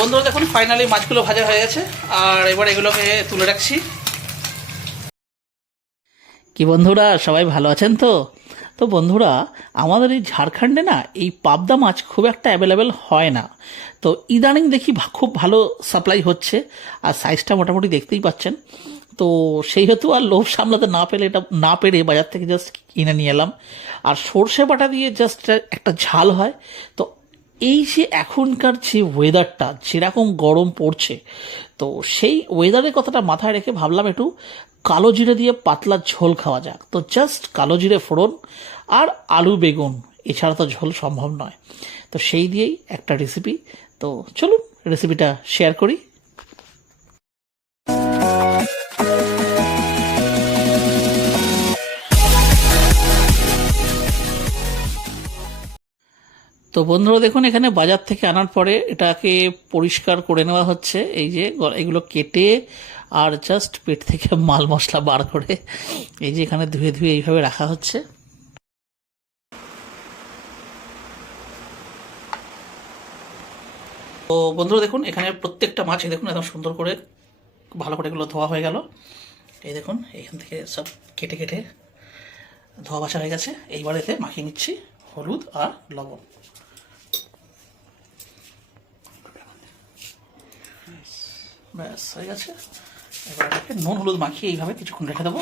বন্ধুরা দেখুন ফাইনালি মাছগুলো ভাজা হয়ে গেছে, আর এবার এগুলোকে তুলে রাখছি। কি বন্ধুরা সবাই ভালো আছেন তো? তো বন্ধুরা, আমাদের এই ঝাড়খণ্ডে না এই পাবদা মাছ খুব একটা অ্যাভেলেবেল হয় না। তো ইদানিং দেখি খুব ভালো সাপ্লাই হচ্ছে, আর সাইজটা মোটামুটি দেখতেই পাচ্ছেন। তো সেই হেতু আর লোভ সামলাতে না পেরে বাজার থেকে জাস্ট কিনে নিয়ে এলাম। আর সর্ষে বাটা দিয়ে জাস্ট একটা ঝাল হয়। তো এই যে এখনকার যে ওয়েদারটা যেরকম গরম পড়ছে, তো সেই ওয়েদারের কথাটা মাথায় রেখে ভাবলাম একটু কালো জিরে দিয়ে পাতলা ঝোল খাওয়া যাক। তো জাস্ট কালো জিরে ফোড়ন আর আলু বেগুন, এছাড়া তো ঝোল সম্ভব নয়। তো সেই দিয়েই একটা রেসিপি। তো চলুন রেসিপিটা শেয়ার করি। তো বন্ধুরা দেখুন, এখানে বাজার থেকে আনার পরে এটাকে পরিষ্কার করে নেওয়া হচ্ছে। এই যে এগুলো কেটে আর জাস্ট পেট থেকে মাল মশলা বার করে এই যে এখানে ধুয়ে ধুয়ে এইভাবে রাখা হচ্ছে। তো বন্ধুরা দেখুন, এখানে প্রত্যেকটা মাছ দেখুন একদম সুন্দর করে ভালো করে এগুলো ধোয়া হয়ে গেল। এই দেখুন এখান থেকে সব কেটে কেটে ধোয়া বাছা হয়ে গেছে। এইবার এতে মাখিয়ে নিচ্ছি হলুদ আর লবণ। ব্যাস হয়ে গেছে। এবার এটাকে নুন হলুদ মাখিয়ে এইভাবে কিছুক্ষণ রেখে দেবো।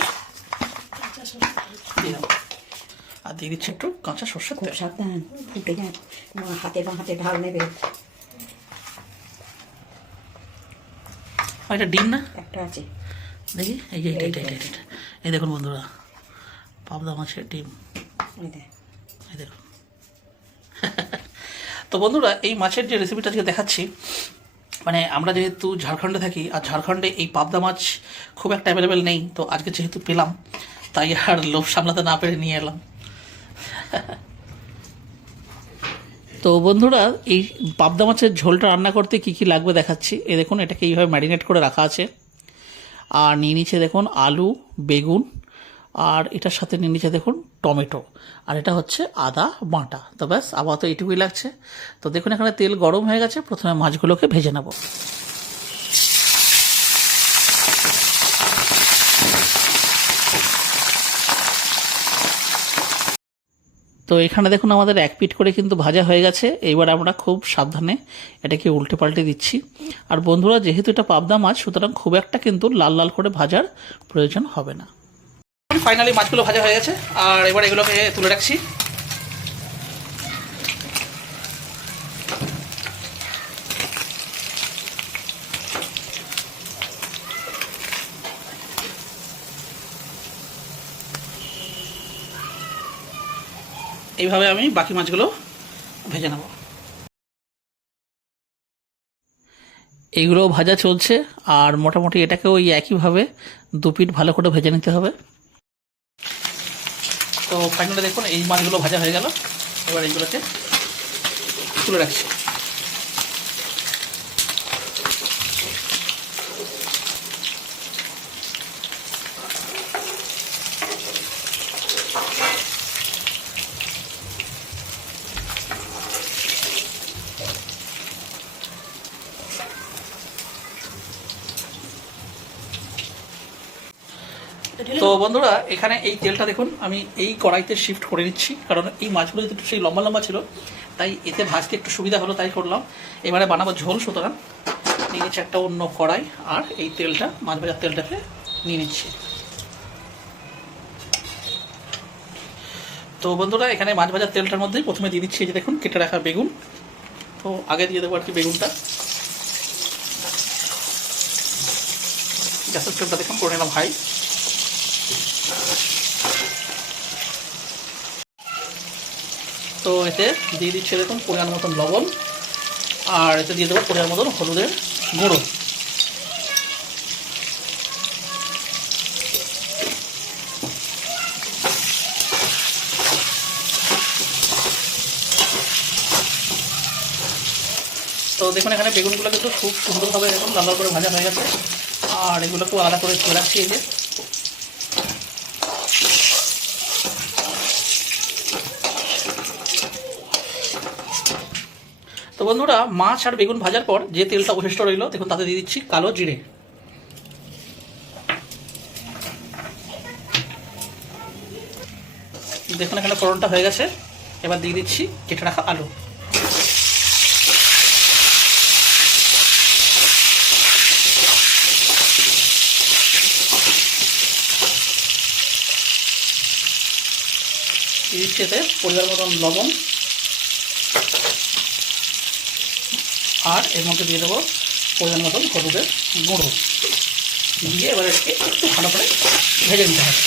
আর দিয়ে দিচ্ছি একটু কাঁচা সর্ষের তেল। সাবধান, ফুটে যায়, হাতে ঢাল নেবে। এটা ডিম না? একটা আছে, দেখি। এই যে এটা এই দেখুন বন্ধুরা, পাবদা মাছের ডিম। এই দেখুন। তো বন্ধুরা, এই মাছের যে রেসিপিটা আজকে দেখাচ্ছি, মানে আমরা যেহেতু ঝাড়খণ্ডে থাকি, আর ঝাড়খণ্ডে এই পাবদা মাছ খুব একটা অ্যাভেলেবেল নেই। তো আজকে যেহেতু পেলাম, তাই আর লোভ সামলাতে না পেরে নিয়ে এলাম। তো বন্ধুরা, এই পাবদা মাছের ঝোলটা রান্না করতে কি কি লাগবে দেখাচ্ছি। এই দেখুন, এটাকে এইভাবে ম্যারিনেট করে রাখা আছে। আর নিয়ে নিচ্ছে দেখুন আলু, বেগুন, আর এটার সাথে নিয়ে নিচ্ছে দেখুন টমেটো, আর এটা হচ্ছে আদা বাটা। তো ব্যাস, আপাতত এইটুকুই লাগছে। তো দেখুন এখানে তেল গরম হয়ে গেছে, প্রথমে মাছগুলোকে ভেজে নেব। তো এখানে দেখুন আমাদের এক পিঠ করে কিন্তু ভাজা হয়ে গেছে। এইবার আমরা খুব সাবধানে এটাকে উল্টে পাল্টে দিচ্ছি। আর বন্ধুরা, যেহেতু এটা পাবদা মাছ, সুতরাং খুব একটা কিন্তু লাল লাল করে ভাজার প্রয়োজন হবে না। ফাইনালি মাছগুলো ভাজা হয়ে গেছে, আর এবার এগুলোকে তুলে রাখছি। এইভাবে আমি বাকি মাছগুলো ভেজে নেব। এইগুলো ভাজা চলছে, আর মোটামুটি এটাকে ওই একইভাবে দু পিঠ ভালো করে ভেজে নিতে হবে। তো ফাইনালি দেখুন এই মাছগুলো ভাজা হয়ে গেল। এবার এইগুলোকে তুলে রাখছি। তো বন্ধুরা, এখানে এই তেলটা দেখুন আমি এই কড়াইতে শিফট করে নিচ্ছি, কারণ এই মাছগুলো যেহেতু সেই লম্বা লম্বা ছিল, তাই এতে ভাজতে একটু সুবিধা হলো, তাই করলাম। এবারে বানাবো ঝোল, সুতরাং নিয়ে নিচ্ছি একটা অন্য কড়াই, আর এই তেলটা মাছ ভাজার তেলটাকে নিয়ে নিচ্ছি। তো বন্ধুরা, এখানে মাছ ভাজার তেলটার মধ্যেই প্রথমে দিয়ে দিচ্ছি এই যে দেখুন কেটে রাখা বেগুন। তো আগে দিয়ে দেবো আর কি বেগুনটা। গ্যাসের ফ্লেমটা দেখুন করে নিলাম হাই। তো এতে দিয়ে দিচ্ছে দেখুন পরিমাণ মতন লবণ, আর এতে দিয়ে দেবো পরিমাণ মতন হলুদের গুঁড়ো। তো দেখুন এখানে বেগুনগুলো কিন্তু খুব সুন্দরভাবে এরকম লাল লাল করে ভাজা হয়ে গেছে, আর এগুলোকেও আলাদা করে তুলে রাখছি। এই যে তো বন্ধুরা মাছ আর বেগুন ভাজার পর যে তেলটা অবশিষ্ট রইল দেখুন তাতে দিয়ে দিচ্ছি কালো জিরে। দেখুন এখানে ফোড়নটা হয়ে গেছে। এবার দিয়ে দিচ্ছি কেটে রাখা আলু। দিয়ে দিচ্ছি এতে পরিমাণ মতন লবণ, আর এর মধ্যে দিয়ে দেবো পরিমাণ মতন হলুদের গুঁড়ো। দিয়ে এবার এটাকে একটু ভালো করে ভেজে নিতে হবে।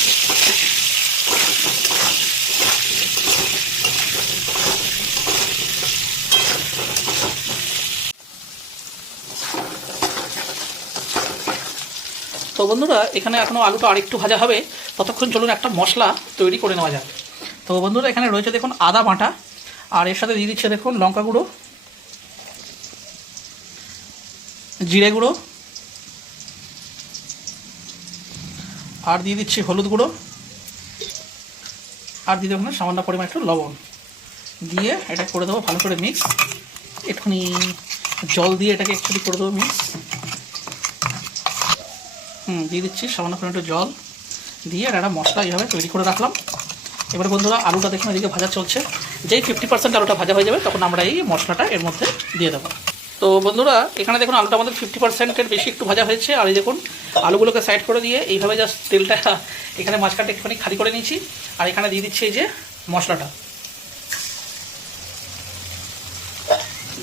তো বন্ধুরা এখানে এখনও আলুটা আরেকটু ভাজা হবে, ততক্ষণ চলুন একটা মশলা তৈরি করে নেওয়া যাক। তো বন্ধুরা এখানে রয়েছে দেখুন আদা বাটা, আর এর সাথে দিয়ে দিচ্ছে দেখুন লঙ্কা গুঁড়ো, জিরে গুঁড়ো, আর দিয়ে দিচ্ছি হলুদ গুঁড়ো, আর দিয়ে দেবো সামান্য পরিমাণ একটু লবণ। দিয়ে এটা করে দেবো ভালো করে মিক্স। একটুখানি জল দিয়ে এটাকে একটু করে দেবো মিক্স। দিয়ে দিচ্ছি সামান্য পরিমাণ একটু জল দিয়ে একটা মশলা এইভাবে তৈরি করে রাখলাম। এবারে বন্ধুরা আলুটা দেখুন এদিকে ভাজা চলছে। যেই 50% আলুটা ভাজা হয়ে যাবে তখন আমরা এই মশলাটা এর মধ্যে দিয়ে দেবো। তো বন্ধুরা এখানে দেখুন আলুটা আমাদের 50%-এর বেশি একটু ভাজা হয়েছে। আর এই দেখুন আলুগুলোকে সাইড করে দিয়ে এইভাবে জাস্ট তেলটা এখানে মাঝখানটা একটুখানি খালি করে নিয়েছি। আর এখানে দিয়ে দিচ্ছি এই যে মশলাটা,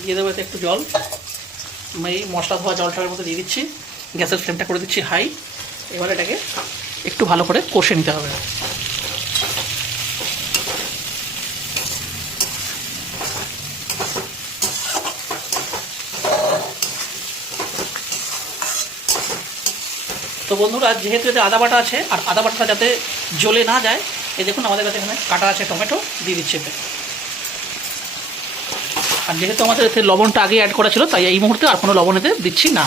দিয়ে দেবো এতে একটু জল। এই মশলা ধোয়া জলটার মধ্যে দিয়ে দিচ্ছি। গ্যাসের ফ্লেমটা করে দিচ্ছি হাই। এবার এটাকে একটু ভালো করে কষে নিতে হবে। তো বন্ধুরা যেহেতু এতে আদা বাটা আছে, আর আদা বাটাটা যাতে জ্বলে না যায়, এই দেখুন আমাদের কাছে এখানে কাটা আছে টমেটো, দিয়ে দিচ্ছি এতে। আর যেহেতু আমাদের এতে লবণটা আগে অ্যাড করা ছিল, তাই এই মুহূর্তে আর কোনো লবণ এতে দিচ্ছি না।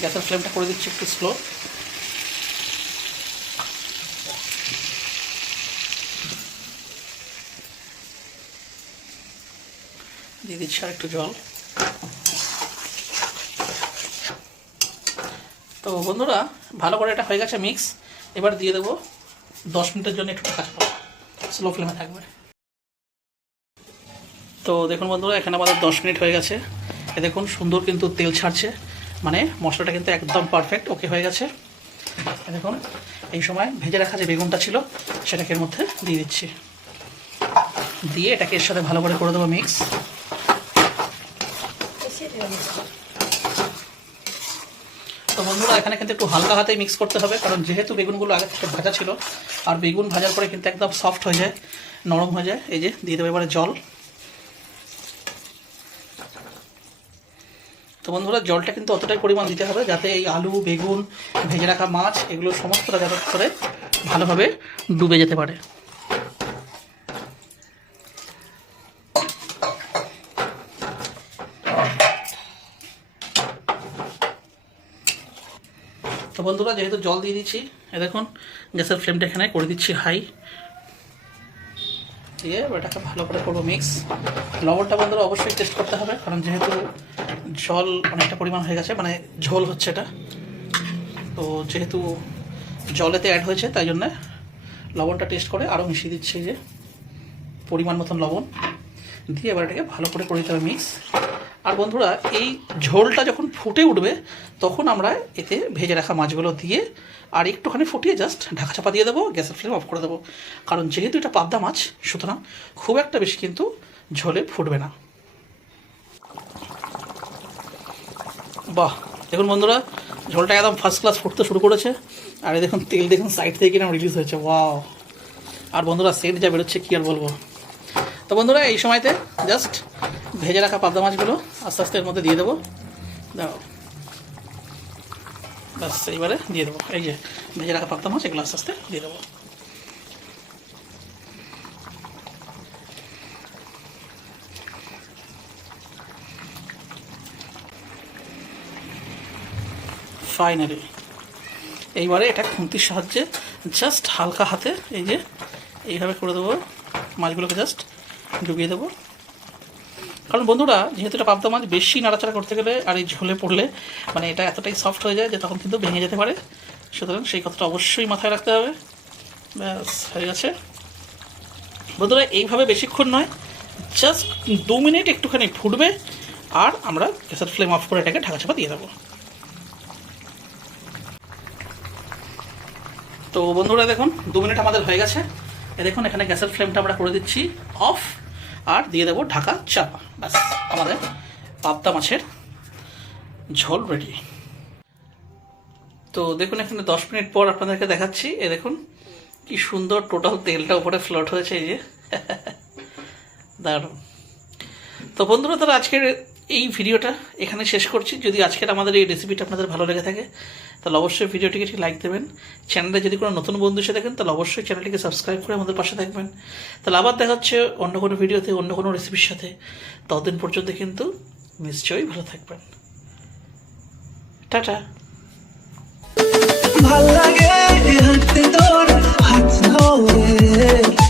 গ্যাসের ফ্লেমটা করে দিচ্ছি একটু স্লো। দিয়ে দিচ্ছি আর একটু জল। তো বন্ধুরা ভালো করে এটা হয়ে গেছে মিক্স। এবার দিয়ে দেবো 10 মিনিটের জন্য একটু কাঁচা পাবো, স্লো ফ্লেমে থাকবে। তো দেখুন বন্ধুরা এখানে আমাদের 10 মিনিট হয়ে গেছে। এ দেখুন সুন্দর কিন্তু তেল ছাড়ছে, মানে মশলাটা কিন্তু একদম পারফেক্ট ওকে হয়ে গেছে। দেখুন এই সময় ভেজে রাখা যে বেগুনটা ছিল সেটাকে এর মধ্যে দিয়ে দিচ্ছি। দিয়ে এটাকে এর সাথে ভালো করে দেবো মিক্স। তো বন্ধুরা এখানে কিন্তু একটু হালকা হাতেই মিক্স করতে হবে, কারণ যেহেতু বেগুনগুলো আগে থেকে ভাজা ছিল, আর বেগুন ভাজার পরে কিন্তু একদম সফট হয়ে যায়, নরম হয়ে যায়। এই যে দিয়ে দেবো এবারে জল। তো বন্ধুরা জলটা কিন্তু অতটাই পরিমাণ দিতে হবে যাতে এই আলু, বেগুন, ভেজে রাখা মাছ এগুলো সমস্তটা যাতে করে ভালোভাবে ডুবে যেতে পারে। তো বন্ধুরা যেহেতু জল দিয়ে দিচ্ছি, দেখুন গ্যাসের ফ্লেমটা এখানে করে দিচ্ছি হাই। দিয়ে এটাকে ভালো করে করবো মিক্স। লবণটা বন্ধুরা অবশ্যই টেস্ট করতে হবে, কারণ যেহেতু জল অনেকটা পরিমাণ হয়ে গেছে, মানে ঝোল হচ্ছে এটা, তো যেহেতু জলেতে অ্যাড হয়েছে তাই জন্যে লবণটা টেস্ট করে আরও মিশিয়ে দিচ্ছি। যে পরিমাণ মতন লবণ দিয়ে এবার এটাকে ভালো করে দিতে হবে মিক্স। আর বন্ধুরা এই ঝোলটা যখন ফুটে উঠবে তখন আমরা এতে ভেজে রাখা মাছগুলো দিয়ে আর একটুখানি ফুটিয়ে জাস্ট ঢাকা চাপা দিয়ে দেবো, গ্যাসের ফ্লেম অফ করে দেবো। কারণ যেহেতু এটা পাবদা মাছ, সুতরাং খুব একটা বেশি কিন্তু ঝোলে ফুটবে না। বাহ দেখুন বন্ধুরা ঝোলটা একদম ফার্স্ট ক্লাস ফুটতে শুরু করেছে। আর দেখুন তেল দেখুন সাইড থেকে কিরকম রিলিজ হয়েছে, ওয়াও। আর বন্ধুরা সেন্ট যা বেরোচ্ছে কী আর বলবো। তো বন্ধুরা এই সময়তে জাস্ট ভেজে রাখা পাবদা মাছগুলো আস্তে আস্তে এর মধ্যে দিয়ে দেবো। দাও বাস এইবারে দিয়ে দেবো। এই যে ভেজে রাখা পাবদা মাছ এগুলো আস্তে আস্তে দিয়ে দেবো। ফাইনালি এইবারে এটা খুন্তির সাহায্যে জাস্ট হালকা হাতে এই যে এইভাবে করে দেবো, মাছগুলোকে জাস্ট ডুবিয়ে দেবো। কারণ বন্ধুরা, যেহেতু এটা পাবদা মাছ, বেশি নাড়াচাড়া করতে গেলে আর এই ঝোলে পড়লে মানে এটা এতটাই সফট হয়ে যায় যে তখন কিন্তু ভেঙে যেতে পারে। সুতরাং সেই কথাটা অবশ্যই মাথায় রাখতে হবে। ব্যাস হয়ে গেছে বন্ধুরা। এইভাবে বেশিক্ষণ নয়, জাস্ট 2 মিনিট একটুখানি ফুটবে, আর আমরা গ্যাসের ফ্লেম অফ করে এটাকে ঢাকা চাপা দিয়ে দেবো। তো বন্ধুরা দেখুন, 2 মিনিট আমাদের হয়ে গেছে। দেখুন এখানে গ্যাসের ফ্লেমটা আমরা করে দিচ্ছি অফ, আর দিয়ে দেবো ঢাকা চাপা। ব্যাস আমাদের পাবদা মাছের ঝোল রেডি। তো দেখুন এখানে 10 মিনিট পর আপনাদেরকে দেখাচ্ছি। দেখুন কি সুন্দর টোটাল তেলটা উপরে ফ্লোট হয়েছে, এই যে দারুণ। তো বন্ধুরা, তারা আজকের এই ভিডিওটা এখানে শেষ করছি। যদি আজকের আমাদের এই রেসিপিটা আপনাদের ভালো লেগে থাকে তাহলে অবশ্যই ভিডিওটিকে একটি লাইক দেবেন। চ্যানেলে যদি কোনো নতুন বন্ধু এসে থাকেন তাহলে অবশ্যই চ্যানেলটিকে সাবস্ক্রাইব করে আমাদের পাশে থাকবেন। তাহলে আবার দেখা হচ্ছে অন্য কোনো ভিডিওতে, অন্য কোনো রেসিপির সাথে। ততদিন পর্যন্ত কিন্তু নিশ্চয়ই ভালো থাকবেন। টাটা। ভাল লাগে হাতে তোর হাত ধরে